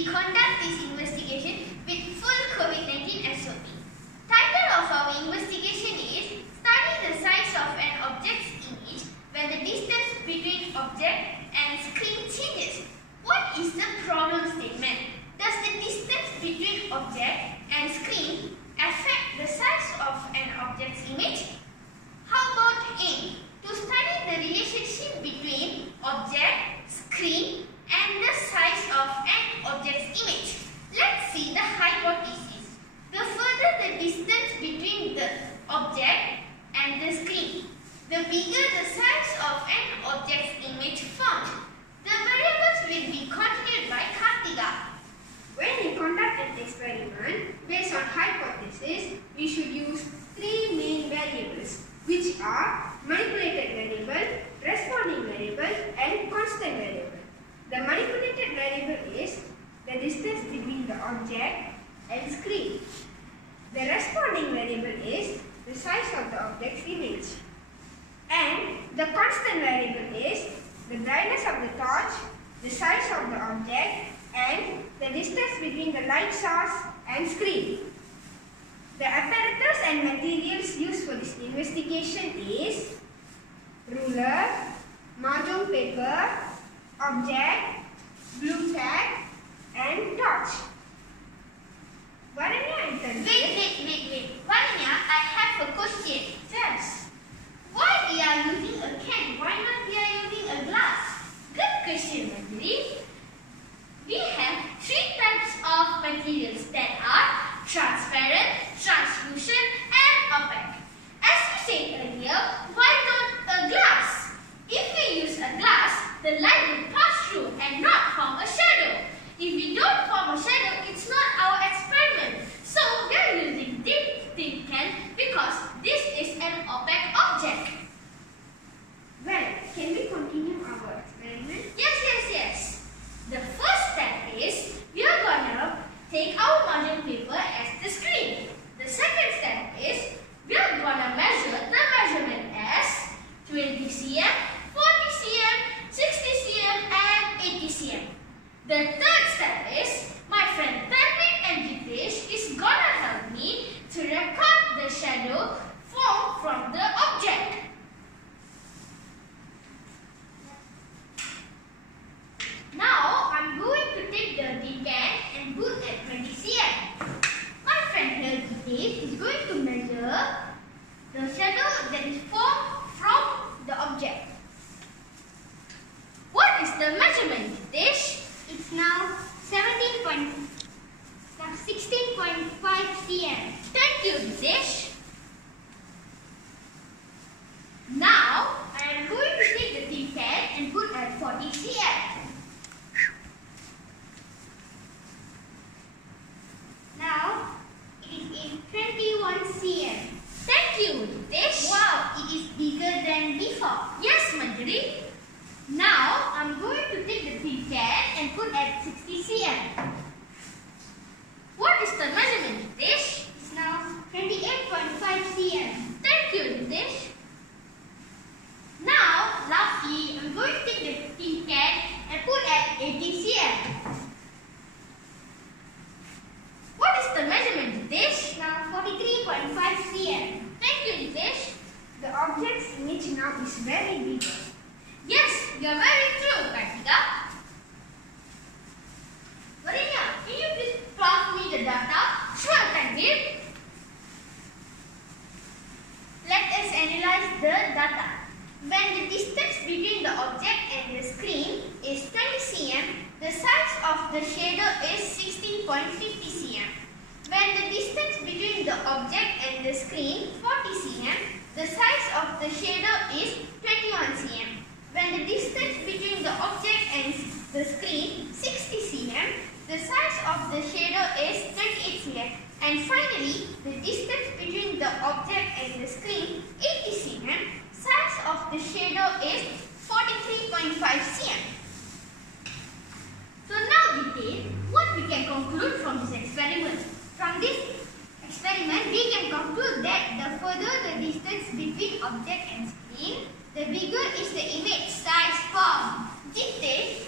we conduct this investigation with full COVID-19 SOP. Title of our investigation is Study the size of an object's image when the distance between object and screen changes. What is the problem statement? Does the distance between object and screen affect the size of an object's image? How about A? To study the relationship between object, screen and the size of an object's image. Let's see the hypothesis. The further the distance between the object and the screen, the bigger the size of an object's image found. The variables will be continued by Kartika. When we conduct an experiment based on hypothesis, we should use three main variables, which are manipulated variable, responding variable and constant variable. The manipulated variable is the distance between the object and screen. The responding variable is the size of the object's image. And the constant variable is the brightness of the torch, the size of the object and the distance between the light source and screen. The apparatus and materials used for this investigation is ruler, mahjong paper, object, blue tack and torch. Varanya and Tanvir. Wait. Varanya, I have a question. Yes. Why we are using a can? Why not we are using a glass? Good question, Mandiri. We have three types of materials that are transparent, translucent and opaque. As we said earlier, why not a glass? If we use a glass, the light will pass through and not form a shadow. If we don't form a shadow, it's not our experiment. So we are using deep tin can because this is an opaque object. Well, can we continue our experiment? Yes. The first step is we are gonna take our mahjong paper as the screen. The second step is we are gonna measure the measurement as 20 cm, 40 cm, 60 cm and 80 cm. The third step is my friend Tanvir and Jitesh is gonna help me to record the shadow formed from the object. Now I'm going to take the tin can and put at 20 cm. My friend here Jitesh is going to measure the shadow that is formed from the object. What is the measurement, Jitesh? It's now 16.5 cm. Thank you, Jitesh. Now I am going to take the tin can and put at 40 cm. Now it is in 21 cm. Thank you, Jitesh. Wow, it is bigger than before. Yes, Manjari. Now I'm going to take the tin can and put at 60 cm. What is the measurement, Jitesh? It's now 28.5 cm. Thank you, Jitesh. Now, lastly, I'm going to take the tin can and put at 80 cm. What is the measurement, Jitesh? Now 43.5 cm. Thank you, Jitesh. The object's image now is very big. Yes, you are very true, Kartika. Varanya, can you please plot me the data? Sure, Tanvir. Let us analyze the data. When the distance between the object and the screen is 20 cm, the size of the shadow is 16.50 cm. When the distance between the object and the screen 40 cm, the size of the shadow is 21 cm. When the distance between the object and the screen 60 cm, the size of the shadow is 28 cm. And finally, the distance between the object and the screen 80 cm, size of the shadow is 43.5 cm. So now detail what we can conclude from this experiment. From this experiment, we can conclude that the further the distance between object and screen, the bigger is the image size formed. Jitesh,